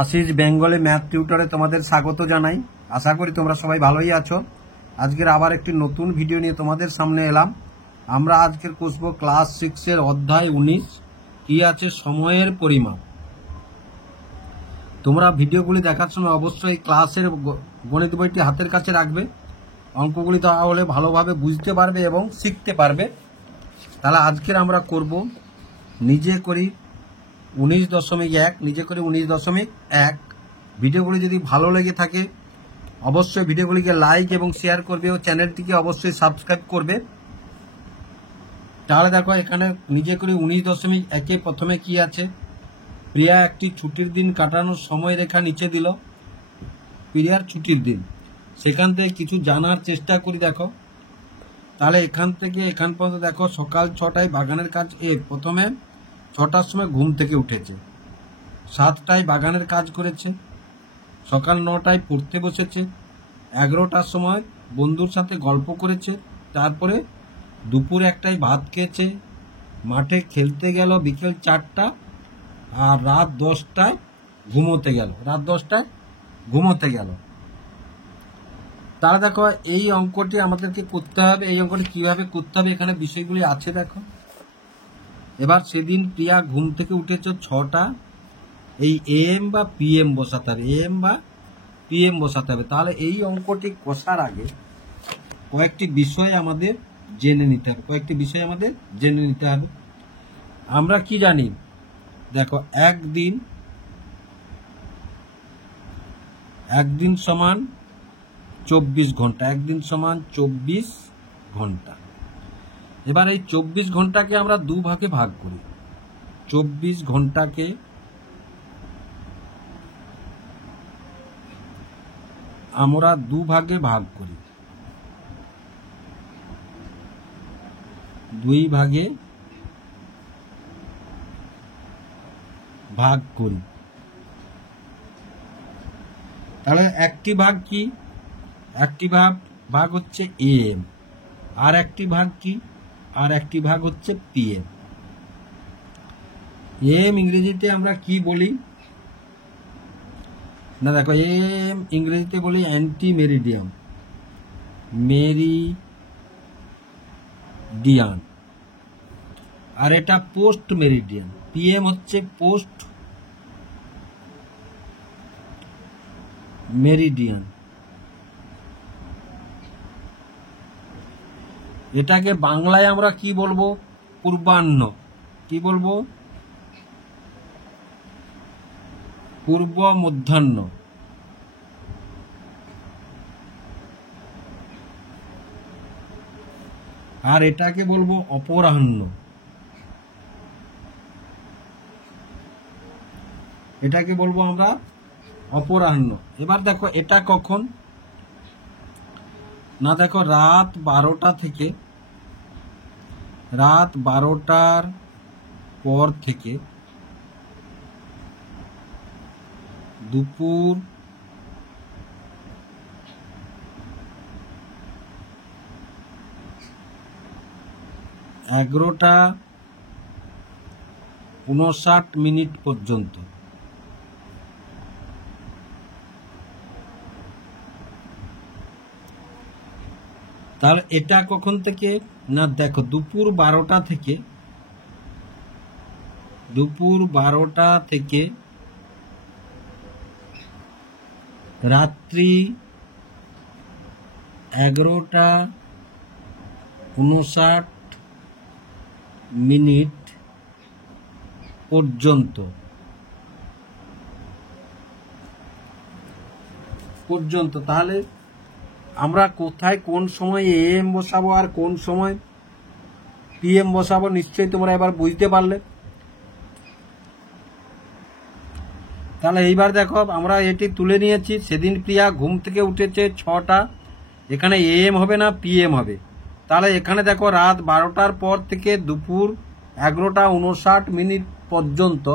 Ashis Bengali math টিউটরে তোমাদের স্বাগত জানাই। আশা করি তোমরা সবাই ভালোই আছো। আজকের আবার একটি নতুন ভিডিও নিয়ে তোমাদের সামনে এলাম। আমরা আজকের কষবো ক্লাস 6 অধ্যায় 19 কি আছে সময়ের পরিমাপ। তোমরা ভিডিওগুলি দেখার সময় অবশ্যই ক্লাসের গণিত বইটি হাতের কাছে রাখবে, অঙ্কগুলি তাহলে ভালোভাবে বুঝতে পারবে এবং শিখতে পারবে। তাহলে আজকের আমরা করব নিজে করি 19.1, নিজে করি 19.1। ভিডিওগুলি যদি ভালো লেগে থাকে অবশ্যই ভিডিওগুলিকে লাইক এবং শেয়ার করবে ও চ্যানেলটিকে অবশ্যই সাবস্ক্রাইব করবে। তাহলে দেখো এখানে নিজে করি 19.1 প্রথমে কি আছে, প্রিয়া একটি ছুটির দিন কাটানোর সময় রেখা নিচে দিল। প্রিয়ার ছুটির দিন, সেখান থেকে কিছু জানার চেষ্টা করি। দেখো তাহলে এখান থেকে এখান পর্যন্ত দেখো সকাল 6টায় বাগানের কাজ প্রথমে 6টার সময় ঘুম থেকে উঠেছে, 7টায় বাগানের কাজ করেছে, সকাল 9টায় পড়তে বসেছে, 11টার সময় বন্ধুর সাথে গল্প করেছে, তারপরে দুপুর 1টায় ভাত খেয়েছে, মাঠে খেলতে গেল বিকেল 4টা, আর রাত 10টায় ঘুমোতে গেল। তাহলে দেখো এই অঙ্কটি আমাদেরকে করতে হবে। এই অঙ্কটি কিভাবে করতে হবে এখানে বিষয়গুলি আছে দেখো। এবার সেদিন প্রিয়া ঘুম থেকে উঠেছে 6টা, এই এম বা পিএম বসাতে হবে। তাহলে এই অঙ্কটি কষার আগে কয়েকটি বিষয় আমাদের জেনে নিতে হবে। আমরা কি জানি দেখো, একদিন সমান 24 ঘন্টা, একদিন সমান 24 ঘন্টা। এবার এই 24 ঘন্টাকে আমরা দুভাগে ভাগ করি। 24 ঘন্টাকে আমরা দুভাগে ভাগ করি, 2 ভাগে ভাগ করি। তাহলে একটি ভাগ কি, একটি ভাগ হচ্ছে এম, আর একটি ভাগ কি, আর একটি ভাগ হচ্ছে পিএম। এম ইংরেজিতে আমরা কি বলি না, দেখো এম ইংরেজিতে বলি অ্যান্টি মেরিডিয়ান, আর এটা পোস্ট মেরিডিয়ান। পিএম হচ্ছে পোস্ট মেরিডিয়ান। এটাকে বাংলায় আমরা কি বলবো, পূর্বাহ্ন। কি বলবো, পূর্ব মধ্যাহ্ন। আর এটাকে বলবো অপরাহ্ন। এটাকে বলবো আমরা অপরাহ্ন। এবার দেখো এটা কখন না, দেখো রাত 12টার পর থেকে দুপুর 11:59 পর্যন্ত। তাহলে এটা কখন থেকে না, দেখো দুপুর 12টা থেকে রাত্রি 11:59 পর্যন্ত। তাহলে আমরা কোথায় কোন সময় এম বসাবো আর কোন সময় পিএম বসাবো নিশ্চয়ই তোমরা এবার বুঝতে পারলে। তাহলে এইবার দেখো আমরা এটি তুলে নিয়েছি। সেদিন প্রিয়া ঘুম থেকে উঠেছে 6টা, এখানে এম হবে না পিএম হবে। তাহলে এখানে দেখো রাত 12টার পর থেকে দুপুর 11:59 পর্যন্ত।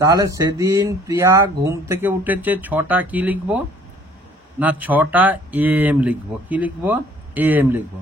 তাহলে সেদিন প্রিয়া ঘুম থেকে উঠেছে 6টা, কি লিখবো না 6টা এম লিখবো। কি লিখবো, এম লিখবো।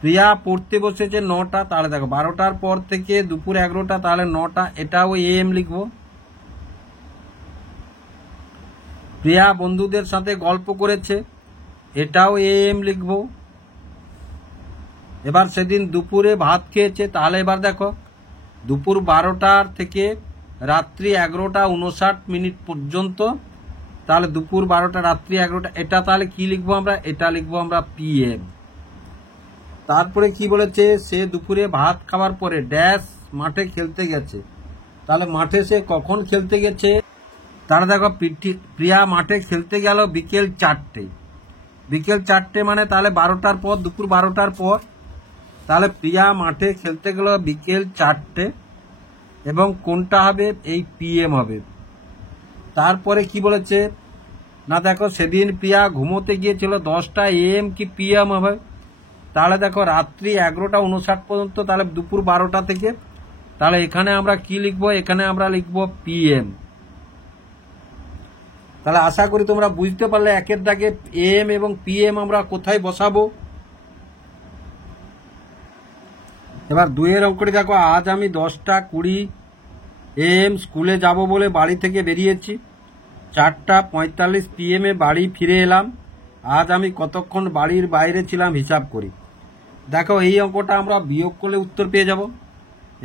প্রিয়া পড়তে বসেছে 9টা, তাহলে দেখো 12টার পর থেকে দুপুর 11টা, তাহলে 9টা, এটাও এম লিখবো। প্রিয়া বন্ধুদের সাথে গল্প করেছে, এটাও এএম লিখব। এবার সেদিন দুপুরে ভাত খেয়েছে, তাহলে এবার দেখো দুপুর 12টার থেকে রাত্রি 11:59 পর্যন্ত, তাহলে দুপুর 12টা রাত্রি 11টা, এটা তাহলে কি লিখবো আমরা? এটা লিখবো আমরা পিএম। তারপরে কি বলেছে? সে দুপুরে ভাত খাওয়ার পরে ড্যাশ মাঠে খেলতে গেছে। তাহলে মাঠে সে কখন খেলতে গেছে? তাহলে দেখো প্রিয়া মাঠে খেলতে গেল বিকেল 4টে। বিকেল 4টে মানে তাহলে 12টার পর, দুপুর 12টার পর। তাহলে প্রিয়া মাঠে খেলতে গেল বিকেল 4টে, এবং কোনটা হবে? এই পিএম হবে। তারপরে কি বলেছে না, দেখো সেদিন প্রিয়া ঘুমোতে গিয়েছিল 10টা এএম কি পিএম হবে? তাহলে দেখো রাত্রি 11:59 পর্যন্ত, তাহলে দুপুর 12টা থেকে। তাহলে এখানে আমরা কি লিখবো? এখানে আমরা লিখবো পিএম। তাহলে আশা করি তোমরা বুঝতে পারলে একের দাগে এএম এবং পিএম আমরা কোথায় বসাবো। এবার 2 অঙ্কটি দেখো, আজ আমি 10:20 AM স্কুলে যাব বলে বাড়ি থেকে বেরিয়েছি। 4:45 PM বাড়ি ফিরে এলাম। আজ আমি কতক্ষণ বাড়ির বাইরে ছিলাম হিসাব করি। দেখো এই অঙ্কটা আমরা বিয়োগ করলে উত্তর পেয়ে যাব।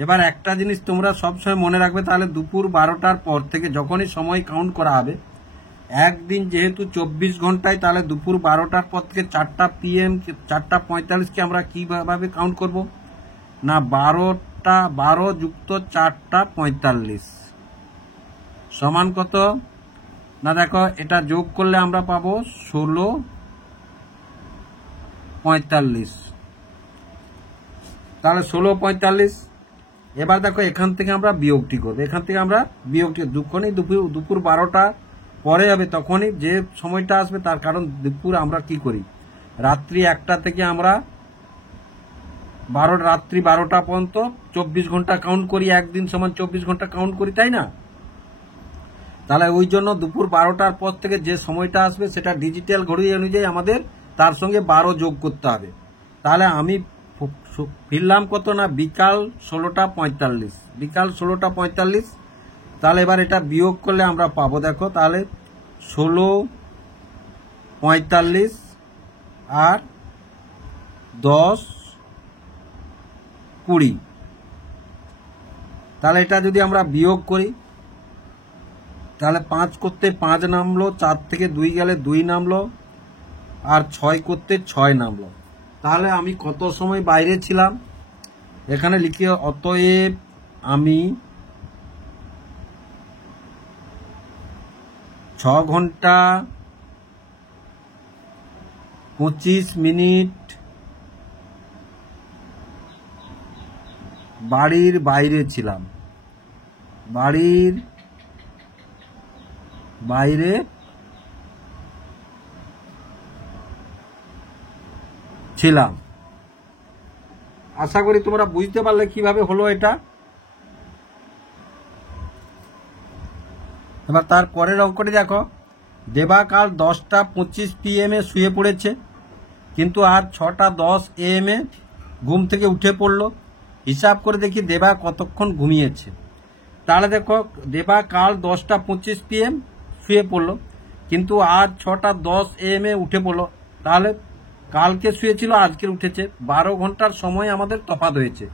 এবার একটা জিনিস তোমরা সবসময় মনে রাখবে, তাহলে দুপুর 12টার পর থেকে যখনই সময় কাউন্ট করা হবে, একদিন যেহেতু 24 ঘন্টায়, তাহলে দুপুর 12টার পর থেকে 4টা PM 4:45কে আমরা কিভাবে কাউন্ট করব? না 12 যুক্ত 4:45 সমান কত? না দেখো এটা যোগ করলে আমরা পাবো 16:45। তাহলে 16:45। এবার দেখো এখান থেকে আমরা বিয়োগটি করবো। এখান থেকে আমরা বিয়োগটি যখনই দুপুর 12টা পরে হবে তখনই যে সময়টা আসবে, তার কারণ দুপুর আমরা কি করি? রাত্রি 1টা থেকে আমরা রাত্রি 12টা পর্যন্ত 24 ঘন্টা কাউন্ট করি। একদিন সমান 24 ঘন্টা কাউন্ট করি, তাই না? তাহলে ওই জন্য দুপুর 12টার পর থেকে যে সময়টা আসবে সেটা ডিজিটাল ঘড়ি অনুযায়ী আমাদের তার সঙ্গে 12 যোগ করতে হবে। তাহলে আমি ফিরলাম কত? না বিকাল 16:45। বিকাল 16:45। তাহলে এবার এটা বিয়োগ করলে আমরা পাবো, দেখো তাহলে 16:45 আর 10:20। তাহলে এটা যদি আমরা বিয়োগ করি, তাহলে 5 করতে 5 নামলো, 4 থেকে 2 গেলে 2 নামলো, আর 6 করতে 6 নামলো। তাহলে আমি কত সময় বাইরে ছিলাম? এখানে লিখে অতএব আমি 6 ঘন্টা 25 মিনিট বাড়ির বাইরে ছিলাম। বাড়ির বাইরে ছিলাম। আশা করি তোমরা বুঝতে পারলে কিভাবে হলো এটা। এবার তার পরের অঙ্কটি দেখো, দেবা কাল 10:25 PM শুয়ে পড়েছে, কিন্তু আজ 6:10 AM ঘুম থেকে উঠে পড়লো। হিসাব করে দেখি দেবা কতক্ষণ ঘুমিয়েছে। তাহলে দেখো দেবা কাল 10:25 PM শুয়ে পড়লো, কিন্তু আজ 6:10 AM উঠে পড়লো। তাহলে কালকে শুয়েছিল, আজকে উঠেছে। 12 ঘন্টার সময় আমাদের তফাৎ হয়েছে।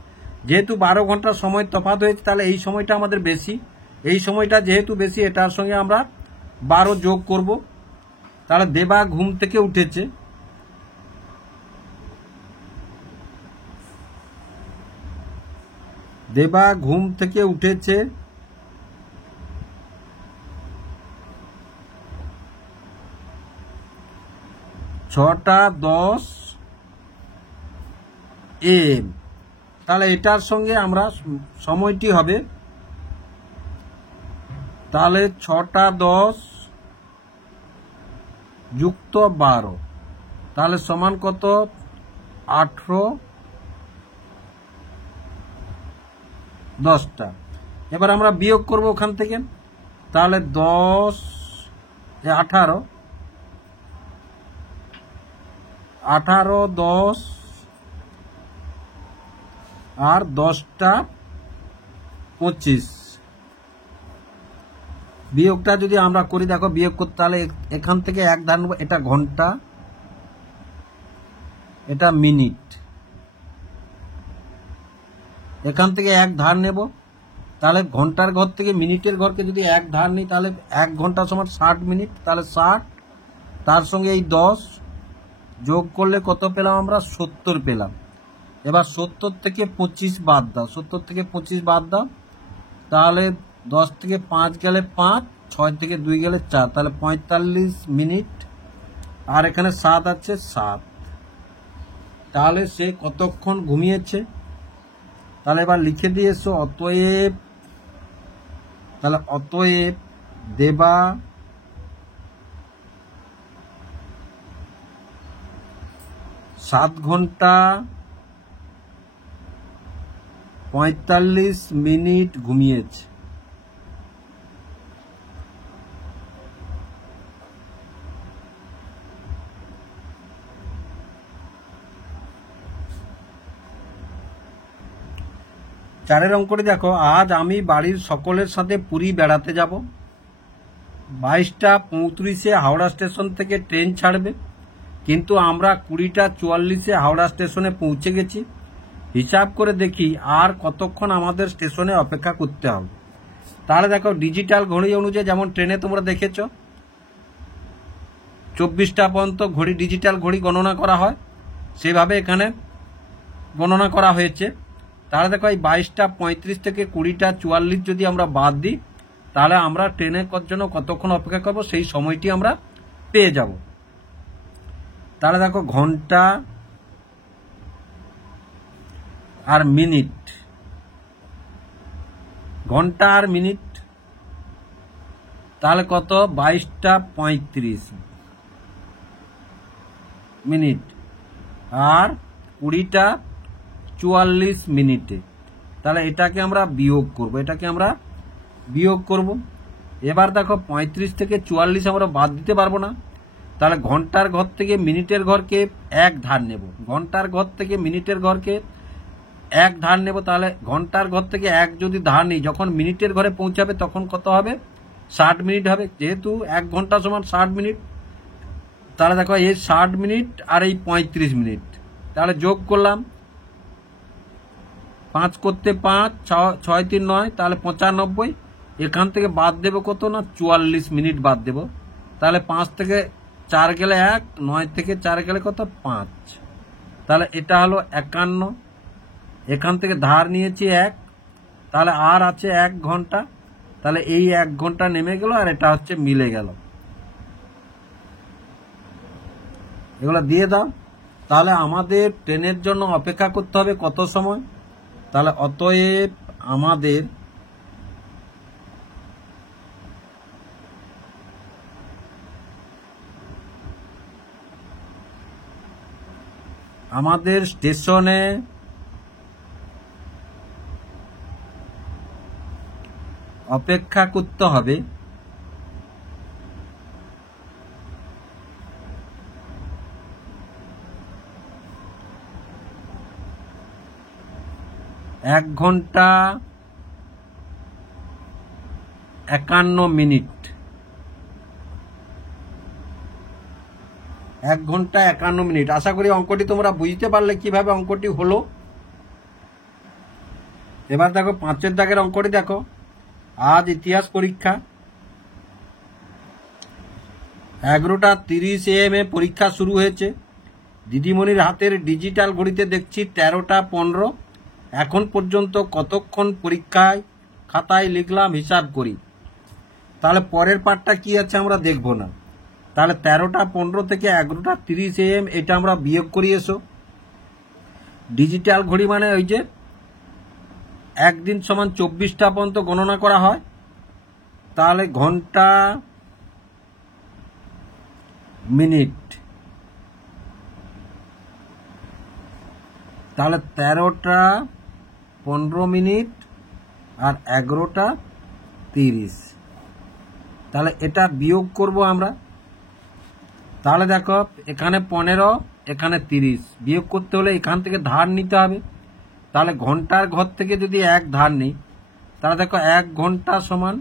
যেহেতু 12 ঘন্টার সময় তফাৎ হয়েছে, তাহলে এই সময়টা আমাদের বেশি। এই সময়টা যেহেতু বেশি, এটার সঙ্গে আমরা 12 যোগ করব। তাহলে দেবা ঘুম থেকে উঠেছে, দেবা ঘুম থেকে উঠেছে 6:10 AM। তাহলে এটার সঙ্গে আমরা সময়টি হবে, তাহলে 6:10 যুক্ত 12, তাহলে সমান কত? 18:10। এবার আমরা বিয়োগ করব ওখান থেকে। তাহলে 18 10 আর 10:25। বিয়োগটা যদি আমরা করি, দেখো বিয়োগ করতে, তাহলে এখান থেকে এক ধার নেব, এটা ঘন্টা, এটা মিনিট, এখান থেকে এক ধার নেব, তাহলে ঘন্টার ঘর থেকে মিনিটের ঘরকে যদি এক ধার নিই, তাহলে 1 ঘন্টা সমান 60 মিনিট, তাহলে 60, তার সঙ্গে এই 10 যোগ করলে কত পেলাম আমরা? 70 পেলাম। এবার 70 থেকে 25 বাদ দাও, 70 থেকে 25 বাদ দাও, তাহলে 10 থেকে 5 গেলে 5, 6 থেকে 2 গেলে 4, তাহলে 45 মিনিট, আর এখানে 7 আছে 7, তাহলে সে কতক্ষণ ঘুমিয়েছে? তাহলে এবার লিখে দিয়েছো অতএব, তাহলে অতএব দেবা 7 ঘন্টা 45 মিনিট ঘুমিয়েছে। চারের অঙ্কটি দেখো, আজ আমি বাড়ির সকলের সাথে পুরী বেড়াতে যাব। 22টা 35-এ হাওড়া স্টেশন থেকে ট্রেন ছাড়বে, কিন্তু আমরা 20টা 44-এ হাওড়া স্টেশনে পৌঁছে গেছি। হিসাব করে দেখি আর কতক্ষণ আমাদের স্টেশনে অপেক্ষা করতে হবে। তাহলে দেখো ডিজিটাল ঘড়ি অনুযায়ী, যেমন ট্রেনে তোমরা দেখেছো 24টা পর্যন্ত ঘড়ি, ডিজিটাল ঘড়ি গণনা করা হয়, সেভাবে এখানে গণনা করা হয়েছে। তাহলে দেখো এই 22টা 35 থেকে 20টা 44 যদি আমরা বাদ দিই, তাহলে আমরা ট্রেনের জন্য কতক্ষণ অপেক্ষা করব সেই সময়টি আমরা পেয়ে যাব। তাহলে দেখো ঘন্টা আর মিনিট, ঘন্টা আর মিনিট, তাহলে কত? 22টা 35 মিনিট আর 20টা 44 মিনিটে, তাহলে এটাকে আমরা বিয়োগ করব, এটাকে আমরা বিয়োগ করব। এবার দেখো 35 থেকে 44 আমরা বাদ দিতে পারবো না, তাহলে ঘন্টার ঘর থেকে মিনিটের ঘরকে এক ধার নেব, ঘন্টার ঘর থেকে মিনিটের ঘরকে এক ধার নেব, তাহলে ঘন্টার ঘর থেকে এক যদি ধার নিই, যখন মিনিটের ঘরে পৌঁছাবে তখন কত হবে? 60 মিনিট হবে, যেহেতু 1 ঘন্টা সমান 60 মিনিট। তাহলে দেখো এই 60 মিনিট আর এই 35 মিনিট, তাহলে যোগ করলাম, 5 করতে 5, 6 3 9, তাহলে 95। এখান থেকে বাদ দেব কত? না 44 মিনিট বাদ দেব, তাহলে 5 থেকে 4 গেলে 1, 9 থেকে 4 গেলে কত? 5, তাহলে এটা হলো 51। এখান থেকে ধার নিয়েছি 1, তাহলে আর আছে 1 ঘন্টা, তাহলে এই 1 ঘন্টা নেমে গেল, আর এটা হচ্ছে মিলে গেল। এগুলো দিয়ে দাও। তাহলে আমাদের ট্রেনের জন্য অপেক্ষা করতে হবে কত সময়? তাহলে অতএব আমাদের স্টেশনে অপেক্ষা করতে হবে 1 ঘন্টা 51 মিনিট, 1 ঘন্টা 51 মিনিট। আশা করি অঙ্কটি তোমরা বুঝতে পারলে কিভাবে অঙ্কটি হলো। এবার দেখো 5-এর দাগের অঙ্কটি দেখো, আজ ইতিহাস পরীক্ষা, 11টা 30 AM পরীক্ষা শুরু হয়েছে। দিদিমণির হাতের ডিজিটাল ঘড়িতে দেখছি 13টা 15। এখন পর্যন্ত কতক্ষণ পরীক্ষায় খাতায় লিখলাম হিসাব করি। তাহলে পরের পার্টটা কি আছে আমরা দেখব না। তাহলে 13টা 15 থেকে 11টা 30 AM এটা আমরা বিয়োগ করি। এসো, ডিজিটাল ঘড়ি মানে ওই যে একদিন সমান 24টা পর্যন্ত গণনা করা হয়। তাহলে ঘন্টা মিনিট, তাহলে 13টা 15 মিনিট আর 11টা 30, তাহলে এটা বিয়োগ করব আমরা। তাহলে দেখো এখানে 15, এখানে 30, বিয়োগ করতে হলে এখান থেকে ধার নিতে হবে। তাহলে ঘন্টার ঘর থেকে যদি 1 ধার নিই, তাহলে দেখো 1 ঘন্টা সমান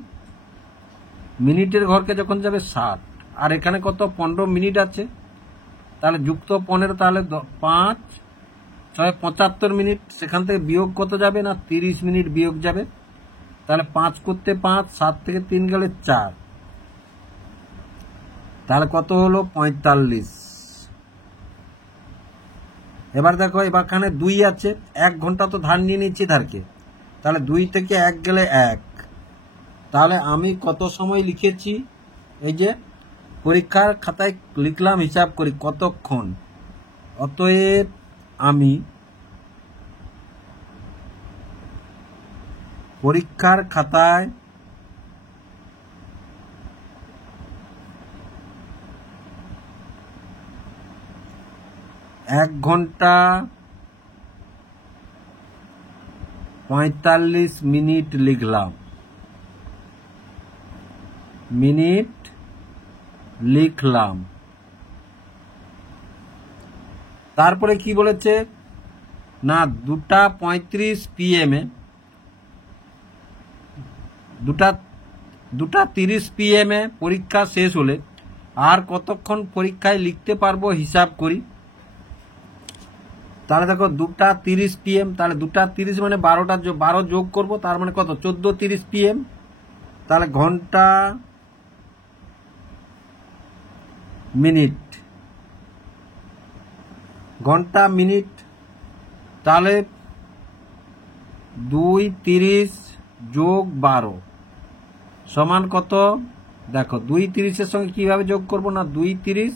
মিনিটের ঘরকে যখন যাবে 60, আর এখানে কত 15 মিনিট আছে, তাহলে যুক্ত 15, তাহলে 5 6 75 মিনিট। সেখান থেকে বিয়োগ কত যাবে না 30 মিনিট বিয়োগ যাবে, তাহলে 5 করতে 5, 7 থেকে 3 গেলে 4, তাহলে কত হলো 45। এবার দেখো এখানে 2 আছে, 1 ঘন্টা তো ধার নিয়ে নিচ্ছি ধারকে, তাহলে 2 থেকে 1 গেলে 1, তাহলে আমি কত সময় লিখেছি, এই যে পরীক্ষার খাতায় লিখলাম, হিসাব করি কতক্ষণ। অতএব আমি পরীক্ষার খাতায় এক ঘন্টা 45 মিনিট লিখলাম, তারপরে কি বলেছে না 2:35 PM 2:30 PM পরীক্ষা শেষ হলে আর কতক্ষণ পরীক্ষায় লিখতে পারবো হিসাব করি। তাহলে দেখো 2:30 PM, তাহলে 2:30 মানে 12 যোগ করব, তার মানে কত 14:30 PM, তাহলে ঘন্টা মিনিট, তাহলে 2:30 যোগ 12 সমান কত, দেখো 2:30 এর সঙ্গে কিভাবে যোগ করব না 2:30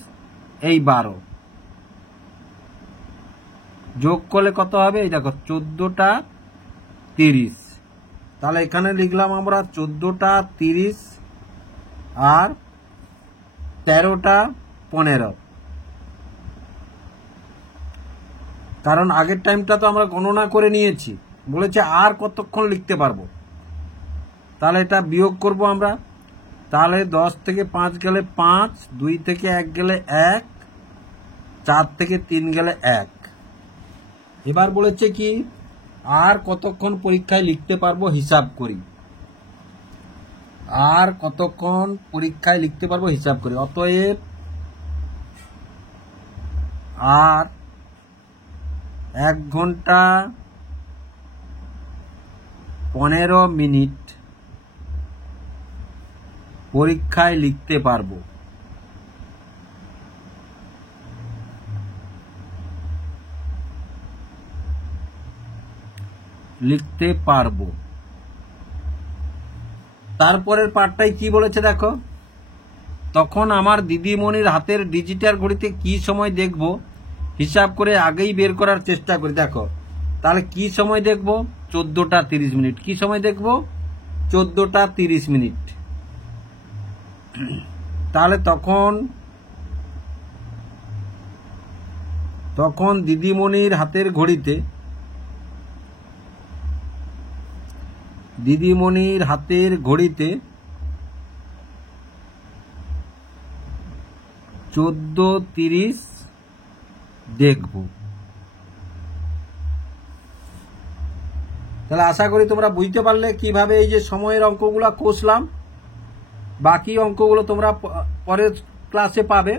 এই 12 যোগ করলে কত হবে, এই দেখো 14:30, তাহলে এখানে লিখলাম আমরা 14:30 আর 13:15, কারণ আগের টাইমটা তো আমরা গণনা করে নিয়েছি, বলেছে আর কতক্ষণ লিখতে পারবো, তাহলে এটা বিয়োগ করব আমরা, তাহলে 10 থেকে 5 গেলে 5, 2 থেকে 1 গেলে 1, 4 থেকে 3 গেলে 1। এবার বলেছে কি আর কতক্ষণ পরীক্ষায় লিখতে পারবো হিসাব করি, অতএব আর 1 ঘন্টা 15 মিনিট পরীক্ষায় লিখতে পারবো। তারপরের পার্টটাই কি বলেছে দেখো, তখন আমার দিদিমণির হাতের ডিজিটাল ঘড়িতে কি সময় দেখব হিসাব করে আগেই বের করার চেষ্টা করি। দেখো তাহলে কি সময় দেখব 14:30 মিনিট, কি সময় দেখব 14:30 মিনিট, তাহলে তখন দিদিমণির হাতের ঘড়িতে 14:30 দেখব। তাহলে আশা করি তোমরা বুঝতে পারলে কিভাবে এই যে সময়ের অঙ্কগুলো কষলাম। বাকি অঙ্কগুলো তোমরা পরের ক্লাসে পাবে।